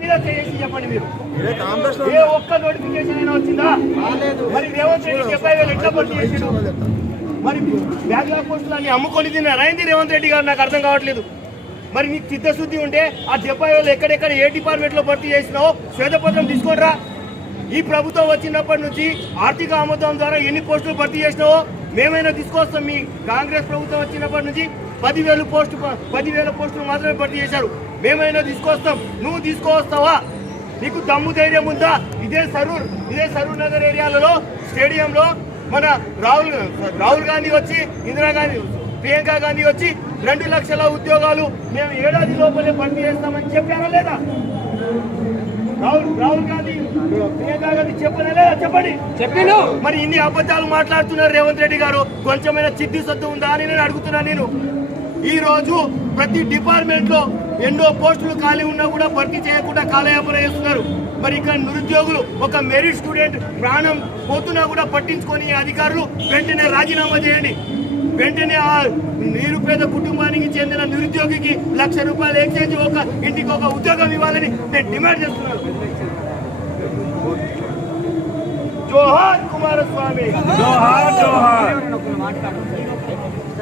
చెప్పండి మీరు. ఏ ఒక్క నోటిఫికేషన్ అయినా వచ్చిందా? మరి రేవంత్ రెడ్డి డెబ్బై వేలు ఎట్లా భర్తీ చేసిండు? మరి అన్ని అమ్ముకొని తిన్నారు అయింది రేవంత్ రెడ్డి గారు నాకు అర్థం కావట్లేదు. మరి నీకు చిత్తశుద్ధి ఉంటే ఆ డెబ్బై వేలు ఎక్కడెక్కడ ఏ డిపార్ట్మెంట్లో భర్తీ చేసినావో శ్వేతపత్రం తీసుకోడరా ఈ ప్రభుత్వం వచ్చినప్పటి నుంచి ఆర్థిక ఆమోదం ద్వారా ఎన్ని పోస్టులు భర్తీ చేసినావో మేమైనా తీసుకొస్తాం మీ కాంగ్రెస్ ప్రభుత్వం వచ్చినప్పటి నుంచి. పదివేలు పోస్టు పదివేల పోస్టులు మాత్రమే భర్తీ చేశారు. మేమైనా తీసుకొస్తాం. నువ్వు తీసుకొస్తావా? నీకు దమ్ము ధైర్యం ఉందా? ఇదే సరూర్ ఇదే సరూర్ నగర్ ఏరియాలలో స్టేడియంలో మన రాహుల్ రాహుల్ గాంధీ వచ్చి ఇందిరాగాంధీ ప్రియాంక గాంధీ వచ్చి రెండు లక్షల ఉద్యోగాలు మేము ఏడాది లోపలే భర్తీ చేస్తామని చెప్పారా లేదా? రాహుల్ రాహుల్ గాంధీ చెప్పండి. చెప్పిను. మరి ఇన్ని అబద్ధాలు మాట్లాడుతున్నారు రేవంత్ రెడ్డి గారు? కొంచెమైనా చిద్ది సత్తు ఉందా అని నేను అడుగుతున్నాను నేను. ఈ రోజు ప్రతి డిపార్ట్మెంట్లో ఎన్నో పోస్టులు ఖాళీ ఉన్నా కూడా భర్తీ చేయకుండా కాలయాపన చేస్తున్నారు. మరి ఇక్కడ నిరుద్యోగులు ఒక మెరిట్ స్టూడెంట్ ప్రాణం పోతున్నా కూడా పట్టించుకొని అధికారులు వెంటనే రాజీనామా చేయండి. వెంటనే ఆ నిరుపేద కుటుంబానికి చెందిన నిరుద్యోగికి లక్ష రూపాయలు ఎక్స్చేంజ్ ఒక ఇంటికి ఒక ఉద్యోగం ఇవ్వాలని నేను డిమాండ్ చేస్తున్నాను. జోహార్ కుమారస్వామి జోహార్ జోహార్